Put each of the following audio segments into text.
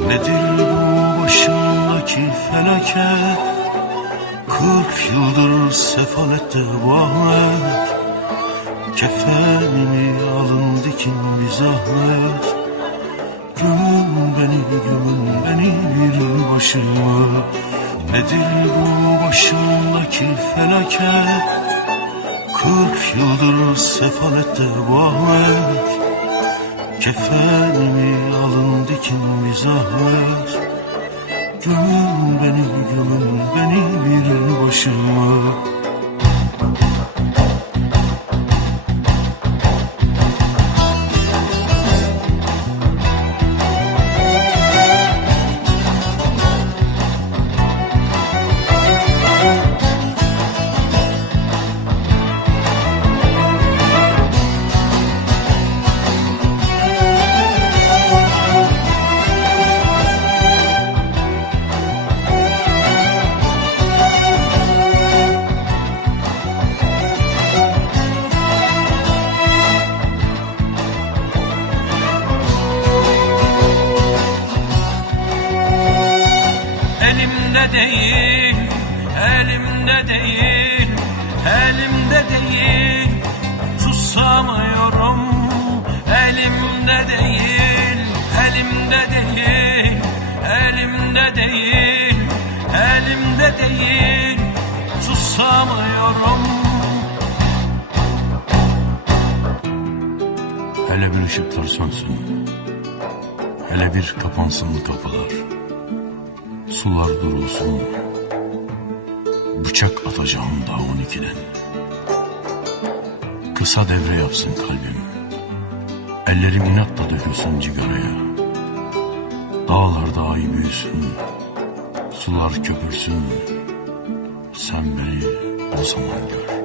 Nedir bu başımdaki felaket? Kırk yıldır sefalette bu Ahmet. Kefenimi alın dikin bir zahmet. Gömün beni gömün beni bir başıma. Nedir bu başımdaki felaket? Kırk yıldır sefalette bu Ahmet Kefenimi alın dikin bir Gömün değil, elimde değil, elimde değil. Susamıyorum Elimde değil, elimde değil, elimde değil, elimde değil. Susamıyorum. Hele bir ışıklar sönsün Hele bir kapansın kapılar Sular durulsun Bıçak atacağım dağın ikiden Kısa devre yapsın kalbim. Ellerim inatla dökülsün cigaraya Dağlarda ay büyüsün. Sular köpürsün. Sen beni o zaman gör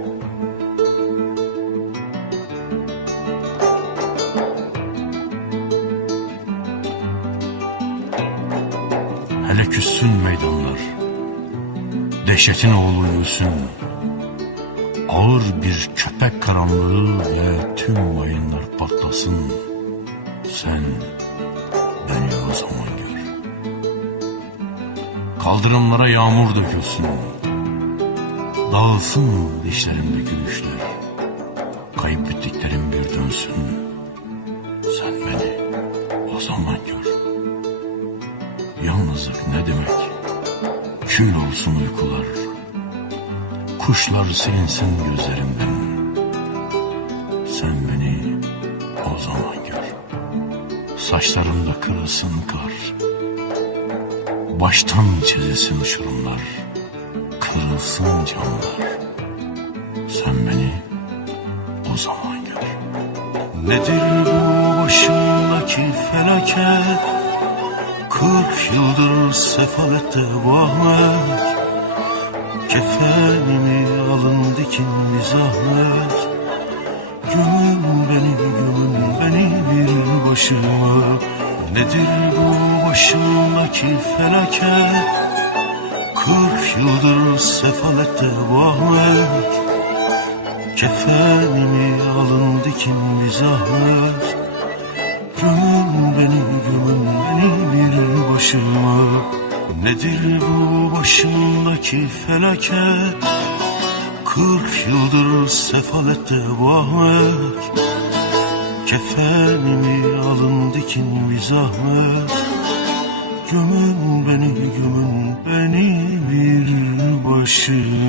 Hele küssün meydanlar. Dehşetin oğlu yürüsün. Ağır bir köpek karanlığı ve tüm mayınlar patlasın. Sen beni o zaman gör. Kaldırımlara yağmur dökülsün. Dağılsın dişlerimdeki düşler Kayıp bittiklerim bir dönsün. Sen beni o zaman gör Yalnızlık ne demek? Kül olsun uykular. Kuşlar silinsin gözlerimden. Sen beni o zaman gör. Saçlarımda kırılsın kar. Baştan çizilsin uçurumlar. Kırılsın camlar. Sen beni o zaman gör. Nedir bu başımdaki felaket? Kırk yıldır sefalette bu Ahmet Kefenimi alın dikin bir zahmet Gömün beni gömün beni bir başıma. Nedir bu başımdaki felaket? Kırk yıldır sefalette bu Ahmet Kefenimi alın dikin bir zahmet Gömün beni gömün başıma. Nedir bu başımdaki felaket? Kırk yıldır sefalette bu Ahmet. Kefenimi alın dikin bir zahmet. Gömün beni gömün beni bir başıma